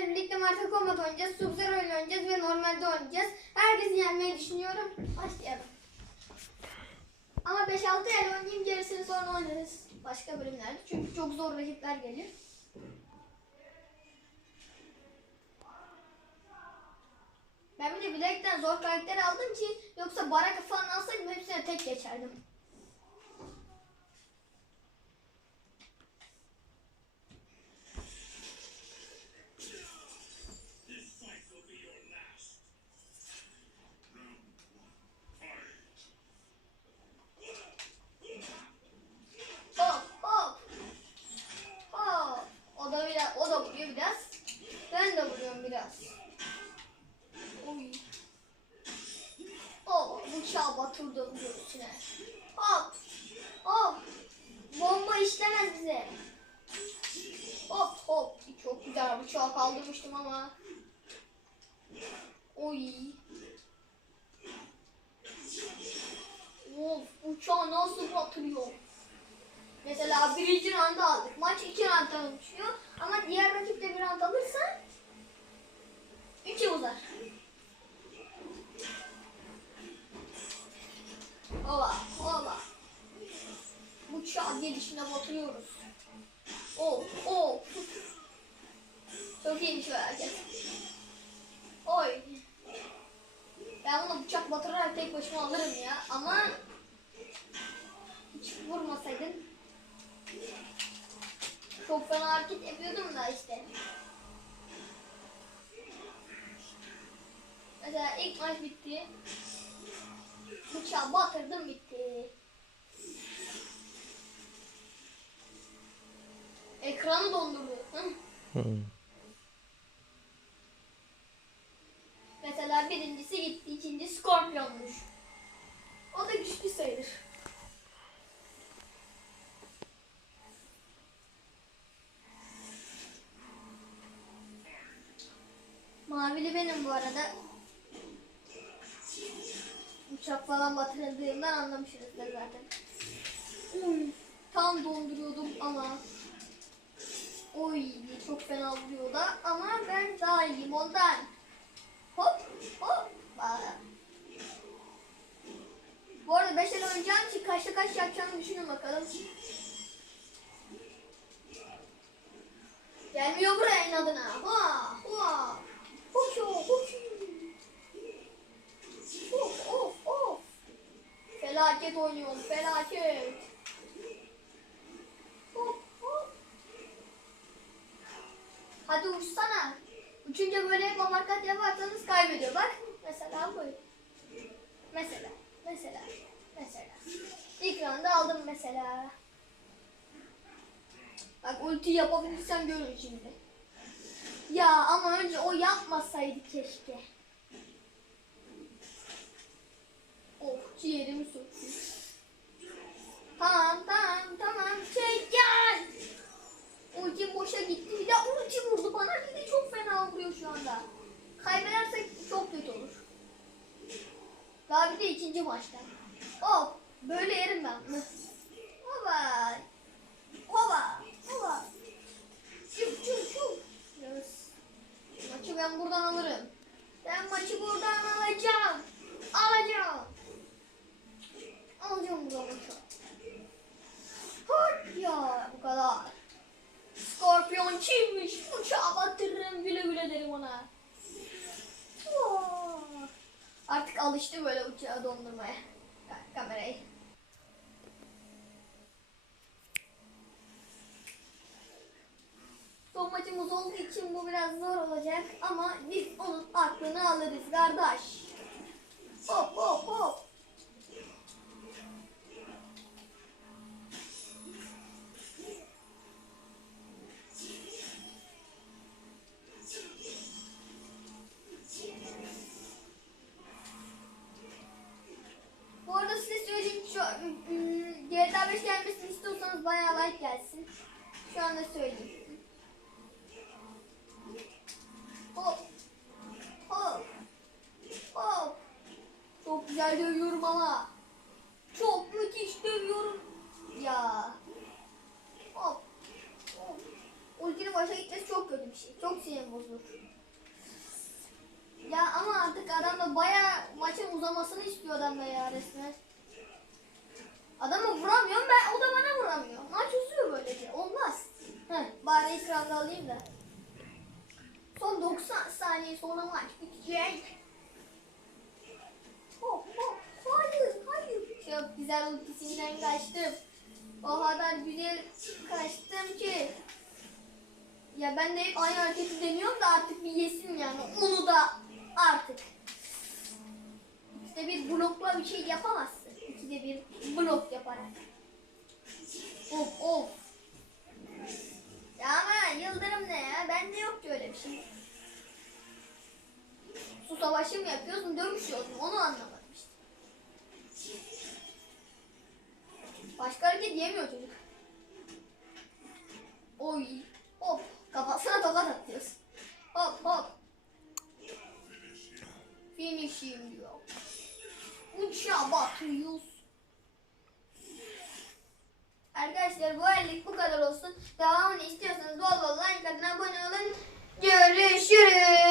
sizlerle birlikte Mortal Kombat oynayacağız. Sub-Zero ile oynayacağız ve normalde oynayacağız. Herkesi yenmeyi düşünüyorum. Başlayalım. Ama 5-6 el oynayayım gerisini sonra oynarız. Başka bölümlerde. Çünkü çok zor rakipler geliyor. Ben bir de bilekten zor karakter aldım ki yoksa baraka falan alsaydım hepsine tek geçerdim. Hop hop. Hop. O da biraz, o da vuruyor biraz. Ben de vuruyorum biraz. Oy. Oh, bıçağı batırdım göğsüne. Hop. Hop. Bomba işlemez bize. Hop hop. Çok güzel bıçağı kaldırmıştım ama. Oy. Of, uçağı nasıl batırıyor? Mesela birinci round aldık. Maç iki rounddan uçuyor. Ama diğer rakip de bir round alırsa üçe uzar. Ola, ola. Bıçağı gelişine batırıyoruz. Oh, oh. Çok iyiymiş o hareket. Oy. Ben bunu bıçak batırarak tek başıma alırım ya. Ama hiç vurmasaydın çok fena hareket yapıyordum da işte. Mesela ilk maç bitti. Bıçağı batırdım bitti. Ekranı dondurdu. Hı? Hı. Mesela birincisi gitti, ikinci Scorpion'muş. O da güçlü sayılır. Mavili benim bu arada. Uçak falan batırıldığından anlamışsınızdır zaten. Tam donduruyordum ama. Oy çok fena vuruyor da ama ben daha iyiyim ondan. Hop hop. Bu arada 5 el oynayacağım için kaçta kaç yapacağımı düşünün bakalım. Gelmiyor buraya inadına. Ha ha. Hoşu hoşu. Of of of. Felaket oynuyorum felaket. Hadi uçsana. Uçunca böyle hep amarkat yaparsanız kaybediyor. Bak mesela bu. Mesela, mesela, mesela. İlk round'u aldım mesela. Bak ulti yapabilirsem görün şimdi. Ya ama önce o yapmasaydı keşke. Of ciğerimi söktü. Tamam tamam tamam çek gel. Ulti boşa gitti. Bir de ulti vurdu bana. Bir de çok anda. Kaybedersek çok kötü olur. Daha bir de ikinci maçta. Hop. Böyle yerim ben. Hoba. Hoba. Çuf çuf çuf. Yes. Maçı ben buradan alırım. Ben maçı buradan alacağım. Alacağım. Alacağım buradan maçı. Hop ya bu kadar. Skorpiyon kimmiş? Uçağı batırırım güle güle derim ona. Vaa. Artık alıştı böyle uçağı dondurmaya. Ka- Kamerayı. Son maçımız olduğu için bu biraz zor olacak ama biz onun aklını alırız kardeş. Hop hop hop. 5 gelmesini istiyorsanız bayağı like gelsin. Şu anda söyleyeyim. Hop. Hop. Hop. Çok güzel dövüyorum ama. Çok müthiş dövüyorum. Ya. Hop. Hop. Ultini yavaşa gitmesi çok kötü bir şey. Çok sinir bozulur. Ya ama artık adam da baya maçın uzamasını istiyor adam da ya resmen. Adamı vuramıyorum ben o da bana vuramıyor. Maç uzuyor böylece. Olmaz. Heh, bari ekranda alayım da. Son 90 saniye sonra maç bitecek. Hop hop. Hayır hayır. Çok güzel ultisinden kaçtım. O kadar güzel kaçtım ki. Ya ben de hep aynı hareketi deniyorum da artık bir yesin yani. Onu da artık. İşte bir blokla bir şey yapamazsın. İkide bir blok yaparak. Of of. Ya ama yıldırım ne ya? Bende yok ki öyle bir şey. Su savaşı mı yapıyorsun, dövüşüyorsun onu anlamadım işte. Başka hareket yemiyor çocuk. Oy. Hop. Kafasına tokat atıyorsun. Hop hop. Finishim diyor. Uçağa batıyoruz. görüşürüz.